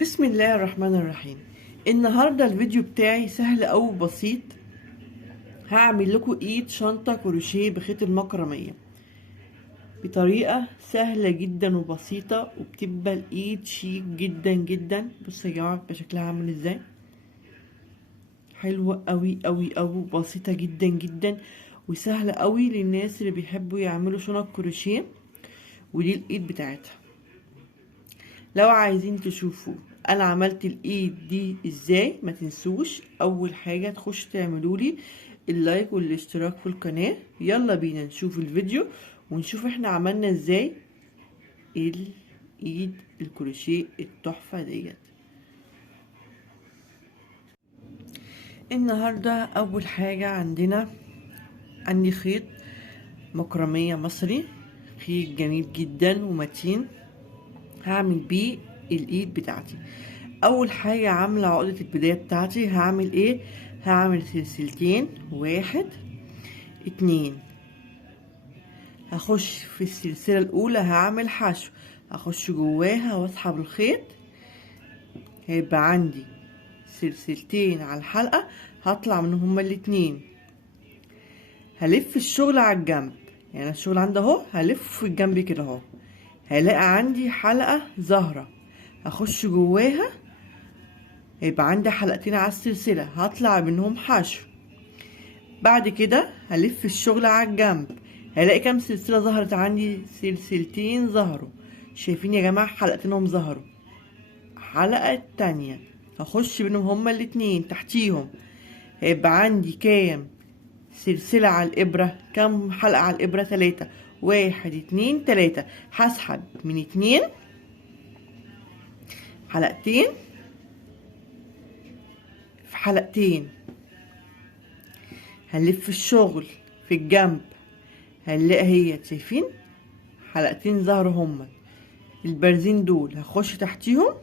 بسم الله الرحمن الرحيم. النهارده الفيديو بتاعي سهل او بسيط. هعمل لكم ايد شنطة كروشيه بخيط المكرمية بطريقة سهلة جدا وبسيطة، وبتبقى الايد شيك جدا جدا. بصوا يا جماعة بيبقى شكلها عامل ازاي، حلوة قوي قوي قوي، بسيطة جدا جدا وسهلة قوي للناس اللي بيحبوا يعملوا شنط كروشيه. ودي الايد بتاعتها. لو عايزين تشوفوا انا عملت الايد دي ازاي، ما تنسوش اول حاجة تخش تعملولي اللايك والاشتراك في القناة. يلا بينا نشوف الفيديو ونشوف احنا عملنا ازاي الايد الكروشيه التحفة ديت. النهاردة اول حاجة عندي خيط مكرمية مصري، خيط جميل جدا ومتين. هعمل بيه الايد بتاعتي. اول حاجة عاملة عقدة البداية بتاعتي. هعمل ايه؟ هعمل سلسلتين، 1 2. هخش في السلسلة الاولى هعمل حشو، هخش جواها واسحب الخيط. هيبقى عندي سلسلتين على الحلقة، هطلع منهم هما الاتنين. هلف الشغل على الجنب، يعني الشغل عندي اهو، هلف في الجنب كده اهو. هلاقي عندي حلقة ظاهرة، هخش جواها. هيبقى عندي حلقتين على السلسلة، هطلع منهم حشو. بعد كده هلف الشغل على الجنب، هلاقي كام سلسلة ظهرت عندي؟ سلسلتين ظهروا. شايفين يا جماعة؟ حلقتينهم ظهروا. حلقة التانية هخش بينهم هما الاتنين تحتيهم. هيبقى عندي كام سلسلة على الإبرة؟ كام حلقة على الإبرة؟ 3. 1 2 3. هسحب من 2 حلقتين في حلقتين. هنلف الشغل في الجنب، هنلاقي هي، شايفين حلقتين ظهر هما البارزين دول. هخش تحتيهم،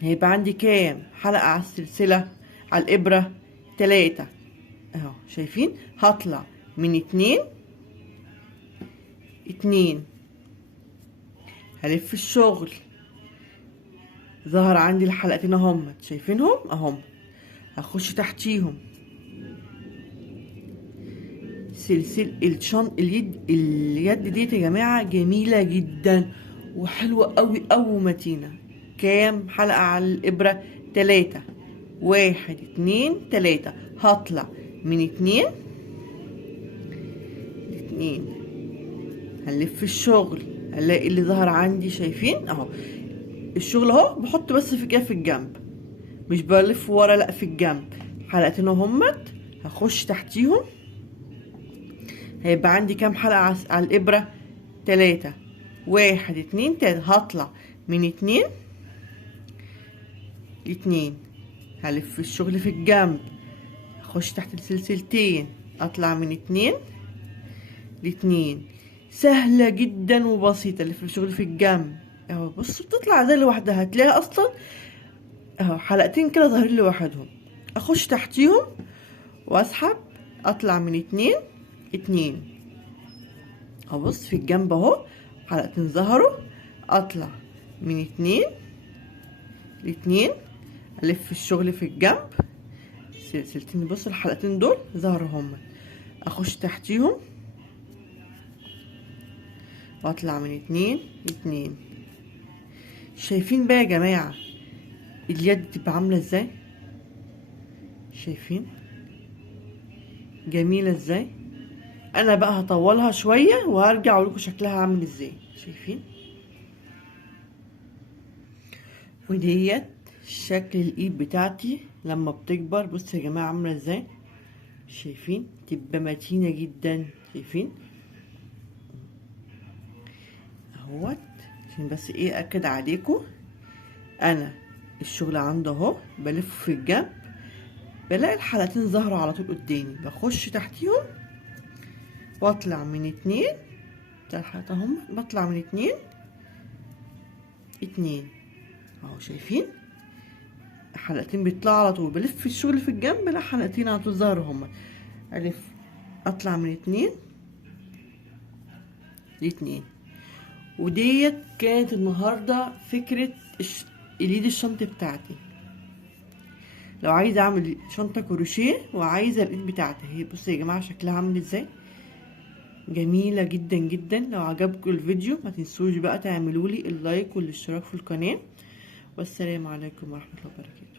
هيبقى عندي كام حلقة على السلسلة على الإبرة؟ 3 اهو. شايفين؟ هطلع من 2 هلف الشغل، ظهر عندي الحلقتين اهم، شايفينهم اهم. هخش تحتيهم سلسل اليد ديت يا جماعة جميلة جدا وحلوة قوي قوي ومتينة. كام حلقة على الإبرة؟ 3. 1 2 3. هطلع من 2 هنلف الشغل، هنلاقي اللي ظهر عندي، شايفين اهو الشغل اهو. بحط بس في كده في الجنب، مش بلف ورا، لا في الجنب. حلقتين اهمت، هخش تحتيهم. هيبقى عندي كام حلقة على الإبرة؟ 3. 1 2 3. هطلع من 2 هلف الشغل في الجنب، هخش تحت السلسلتين، اطلع من 2. سهلة جدا وبسيطة. الف الشغل في الجنب اهو. بص بتطلع زي لوحدها، هتلاقيها اصلا اهو حلقتين كده ظاهرين لوحدهم. اخش تحتيهم واسحب، اطلع من 2 ابص في الجنب اهو حلقتين ظهروا. اطلع من 2 الف الشغل في الجنب، سلسلتين. بص الحلقتين دول ظهروا هما. اخش تحتيهم واطلع من 2. شايفين بقى يا جماعة اليد تبقى عاملة ازاي؟ شايفين جميلة ازاي؟ انا بقى هطولها شوية وهرجع اوريكم شكلها عامل ازاي. شايفين؟ وديت شكل الايد بتاعتي لما بتكبر. بصوا يا جماعة عاملة ازاي؟ شايفين؟ تبقى متينة جدا. شايفين اهوت. عشان بس ايه اكد عليكم، انا الشغل عندي اهو بلف في الجنب، بلاقي الحلقتين ظهروا على طول قدامي. بخش تحتيهم واطلع من 2. الحلقات اهم، بطلع من 2 اهو. شايفين حلقتين بيطلعوا على طول. بلف الشغل في الجنب، لا حلقتين على طول ظهروا هما. الف، اطلع من 2 ل2. وديت كانت النهاردة فكرة اليد الشنطة بتاعتي. لو عايزة اعمل شنطة كروشيه وعايزة الايد بتاعتي اهي، بصوا يا جماعة شكلها عامل ازاي، جميلة جدا جدا. لو عجبكم الفيديو ما تنسوش بقى تعملوا لي اللايك والاشتراك في القناة، والسلام عليكم ورحمة الله وبركاته.